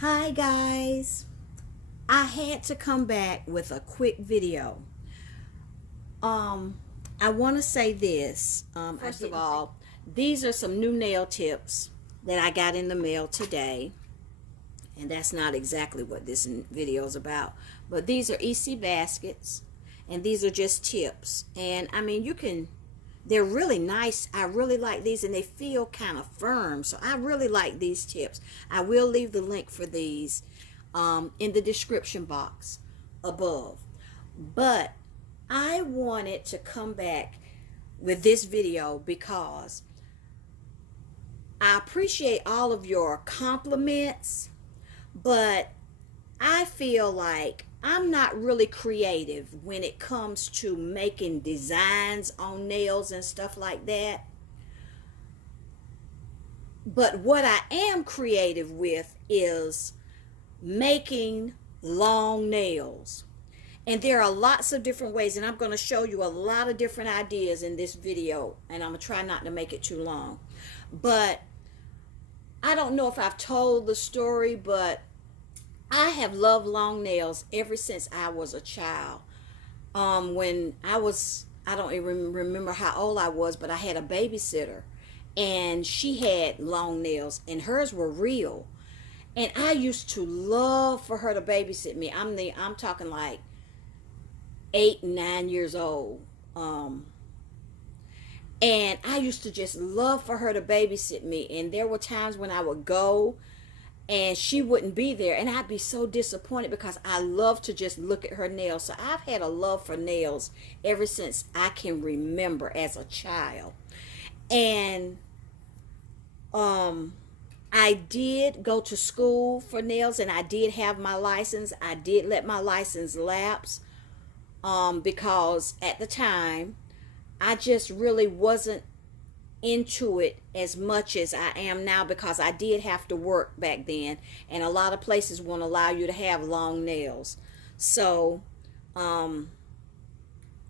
Hi guys, I had to come back with a quick video. I want to say this. First of all, these are some new nail tips that I got in the mail today, and that's not exactly what this video is about. But these are EC baskets, and these are just tips. And I mean, they're really nice. I really like these, and they feel kind of firm. So I really like these tips. I will leave the link for these in the description box above. But I wanted to come back with this video because I appreciate all of your compliments, but I feel like I'm not really creative when it comes to making designs on nails and stuff like that. But what I am creative with is making long nails. And there are lots of different ways, and I'm going to show you a lot of different ideas in this video, and I'm going to try not to make it too long. But I don't know if I've told the story, but I have loved long nails ever since I was a child. When I don't even remember how old I was, but I had a babysitter, and she had long nails, and hers were real. And I used to love for her to babysit me. I'm talking like 8, 9 years old. And I used to just love for her to babysit me. And there were times when I would go and she wouldn't be there, and I'd be so disappointed because I love to just look at her nails. So I've had a love for nails ever since I can remember as a child. And I did go to school for nails, and I did have my license. I did let my license lapse because at the time I just really wasn't into it as much as I am now, because I did have to work back then, and a lot of places won't allow you to have long nails. So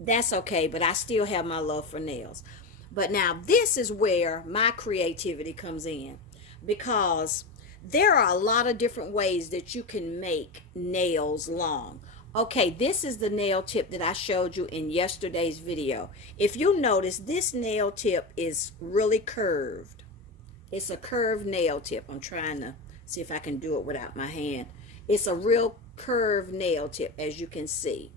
that's okay, but I still have my love for nails. But now this is where my creativity comes in, because there are a lot of different ways that you can make nails long. Okay, this is the nail tip that I showed you in yesterday's video. If you notice, this nail tip is really curved. It's a curved nail tip. I'm trying to see if I can do it without my hand. It's a real curved nail tip, as you can see.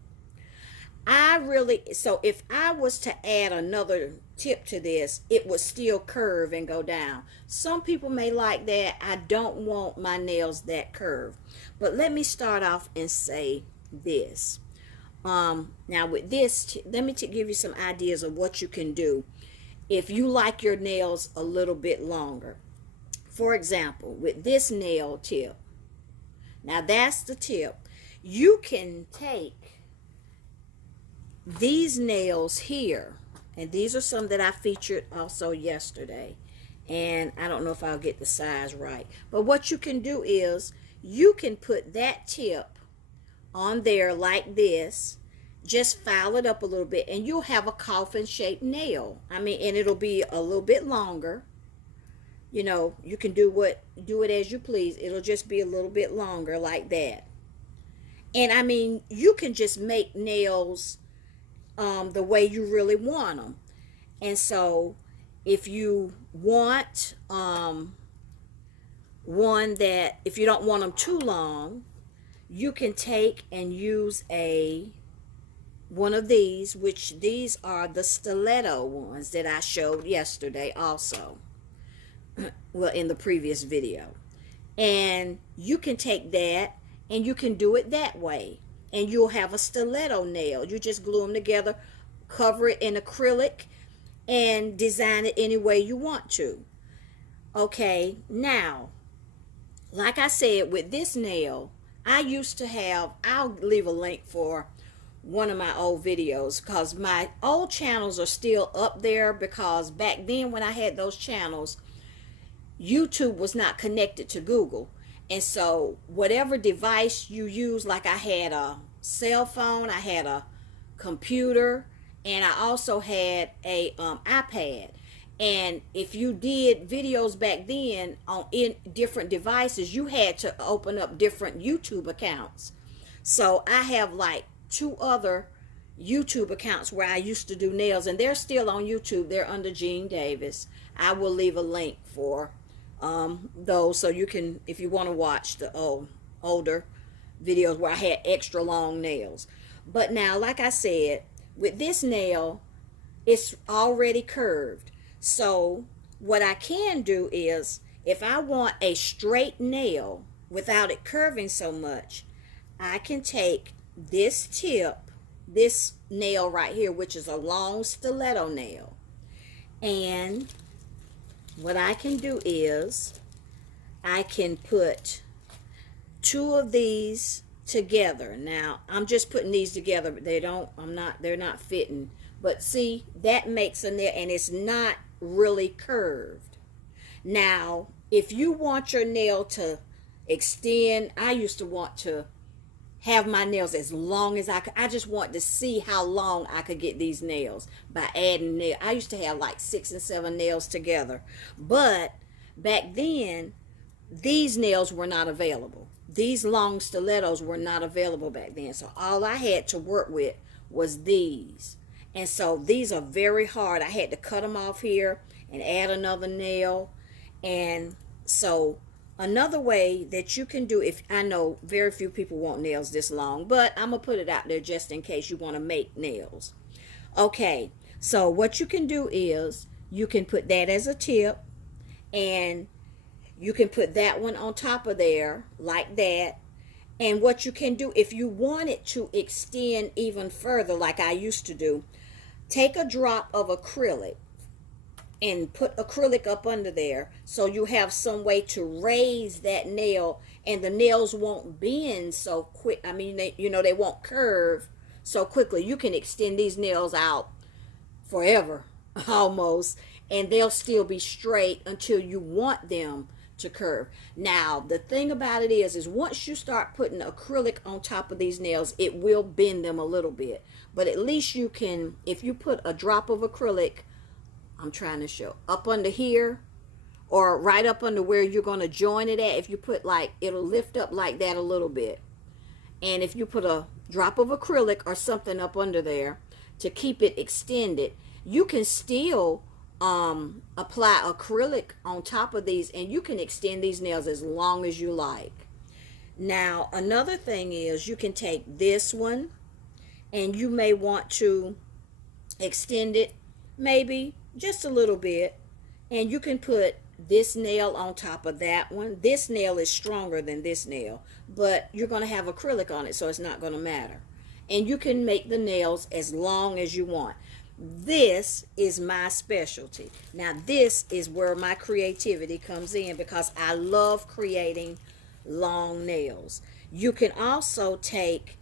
So if I was to add another tip to this, it would still curve and go down. Some people may like that. I don't want my nails that curved. But let me start off and say this. Now with this, let me give you some ideas of what you can do if you like your nails a little bit longer. For example, with this nail tip, now that's the tip. You can take these nails here, and these are some that I featured also yesterday, and I don't know if I'll get the size right, but what you can do is you can put that tip on there like this, just file it up a little bit, and you'll have a coffin shaped nail. I mean, and it'll be a little bit longer. You know, you can do it as you please. It'll just be a little bit longer like that. And I mean, you can just make nails the way you really want them. And so if you want one that, if you don't want them too long, you can take and use one of these, which these are the Stiletto ones that I showed yesterday also, well, in the previous video. And you can take that and you can do it that way, and you'll have a stiletto nail. You just glue them together, cover it in acrylic, and design it any way you want to. Okay, now, like I said, with this nail, I used to have, I'll leave a link for one of my old videos, because my old channels are still up there, because back then when I had those channels, YouTube was not connected to Google. And so whatever device you use, like I had a cell phone, I had a computer, and I also had a iPad. And if you did videos back then on in different devices, you had to open up different YouTube accounts. So I have like two other YouTube accounts where I used to do nails, and they're still on YouTube. They're under Jean Davis. I will leave a link for those, so you can, if you want to watch the older videos where I had extra long nails. But now, like I said, with this nail, it's already curved. So what I can do is, if I want a straight nail without it curving so much, I can take this tip, this nail right here, which is a long stiletto nail, and what I can do is I can put two of these together. Now I'm just putting these together, but they're not fitting. But see, that makes a nail, and it's not really curved. Now, if you want your nail to extend, I used to want to have my nails as long as I could. I just want to see how long I could get these nails by adding nails. I used to have like 6 and 7 nails together. But back then, these nails were not available. These long stilettos were not available back then. So all I had to work with was these. And so these are very hard. I had to cut them off here and add another nail. And so another way that you can do, if I know very few people want nails this long, but I'm going to put it out there just in case you want to make nails. Okay, so what you can do is you can put that as a tip, and you can put that one on top of there like that. And what you can do, if you want it to extend even further, like I used to do, take a drop of acrylic and put acrylic up under there, so you have some way to raise that nail, and the nails won't bend so quick. I mean, they won't curve so quickly. You can extend these nails out forever almost, and they'll still be straight until you want them to curve. Now, the thing about it is once you start putting acrylic on top of these nails, it will bend them a little bit. But at least you can, if you put a drop of acrylic, I'm trying to show, up under here, or right up under where you're going to join it at, if you put like, it'll lift up like that a little bit. And if you put a drop of acrylic or something up under there to keep it extended, you can still apply acrylic on top of these, and you can extend these nails as long as you like. Now, another thing is, you can take this one, and you may want to extend it maybe just a little bit, and you can put this nail on top of that one. This nail is stronger than this nail, but you're going to have acrylic on it, so it's not going to matter. And you can make the nails as long as you want. This is my specialty. Now, this is where my creativity comes in, because I love creating long nails. You can also take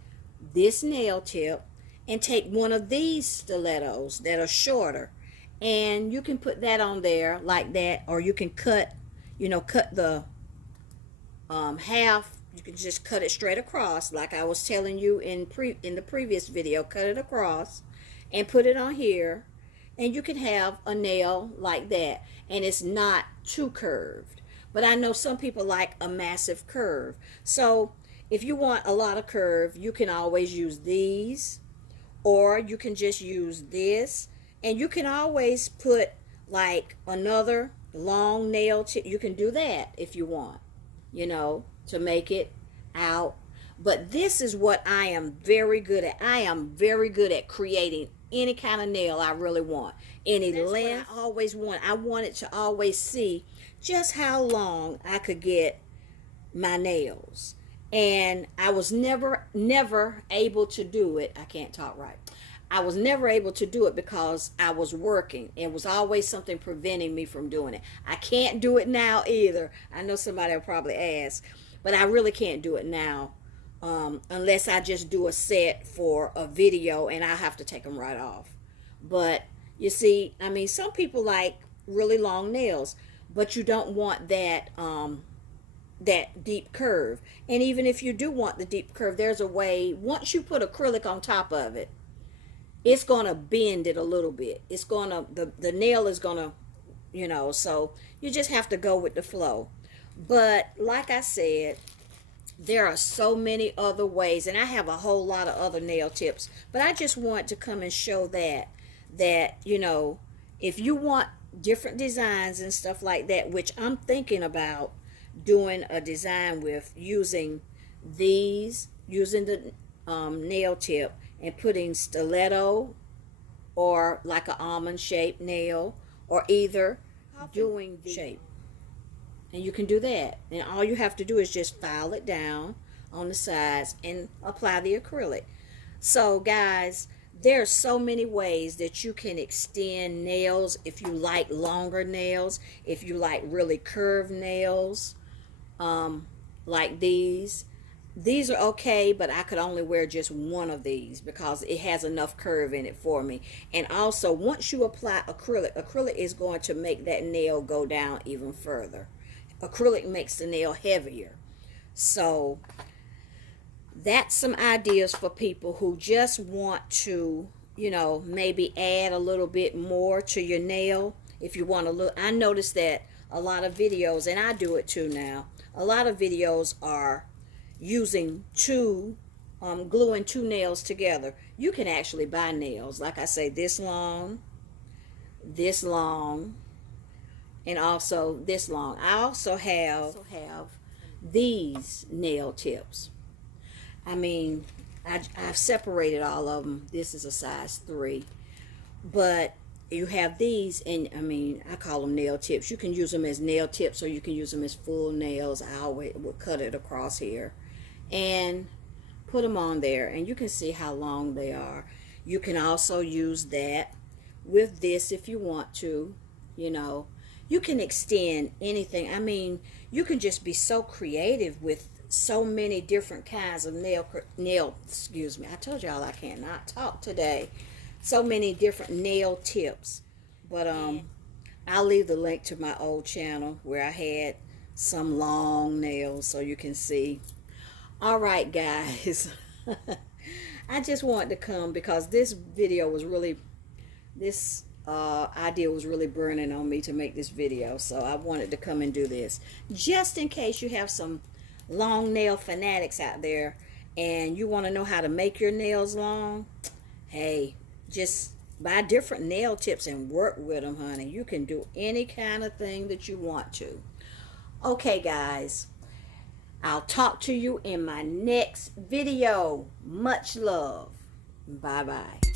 this nail tip and take one of these stilettos that are shorter, and you can put that on there like that, or you can cut the half. You can just cut it straight across, like I was telling you in the previous video. Cut it across and put it on here, and you can have a nail like that, and it's not too curved. But I know some people like a massive curve. So if you want a lot of curve, you can always use these, or you can just use this, and you can always put like another long nail tip. You can do that if you want, to make it out. But this is what I am very good at. I am very good at creating any kind of nail I really want. Any length I always want. I wanted to always see just how long I could get my nails. And I was never able to do it. I can't talk right. I was never able to do it because I was working. It was always something preventing me from doing it. I can't do it now either. I know somebody will probably ask, but I really can't do it now. Unless I just do a set for a video, and I have to take them right off. But you see, I mean, some people like really long nails, but you don't want that that deep curve. And even if you do want the deep curve, there's a way. Once you put acrylic on top of it, it's gonna bend it a little bit. It's gonna the nail is gonna you know, so you just have to go with the flow. But like I said, there are so many other ways, and I have a whole lot of other nail tips, but I just want to come and show that you know, if you want different designs and stuff like that, which I'm thinking about doing a design with using these, using the nail tip and putting stiletto or like an almond shaped nail, or either doing the shape. And you can do that. And all you have to do is just file it down on the sides and apply the acrylic. So guys, there's so many ways that you can extend nails. If you like longer nails, if you like really curved nails, like these are okay, but I could only wear just one of these because it has enough curve in it for me. And also, once you apply acrylic is going to make that nail go down even further. Acrylic makes the nail heavier. So that's some ideas for people who just want to, you know, maybe add a little bit more to your nail. If you want to look, I noticed that a lot of videos, and I do it too now, a lot of videos are using gluing two nails together. You can actually buy nails, like I say, this long, and also this long. I also have these nail tips. I mean, I've separated all of them. This is a size 3. But you have these, and I mean, I call them nail tips. You can use them as nail tips, or you can use them as full nails. I always will cut it across here and put them on there, and you can see how long they are. You can also use that with this if you want to, you know. You can extend anything. I mean, you can just be so creative with so many different kinds of excuse me, I told y'all I cannot talk today. So many different nail tips. But I'll leave the link to my old channel where I had some long nails so you can see. All right, guys. I just wanted to come because this video was really, this idea was really burning on me to make this video. So I wanted to come and do this. Just in case you have some long nail fanatics out there and you want to know how to make your nails long, hey, just buy different nail tips and work with them, honey. You can do any kind of thing that you want to. Okay, guys. I'll talk to you in my next video. Much love. Bye-bye.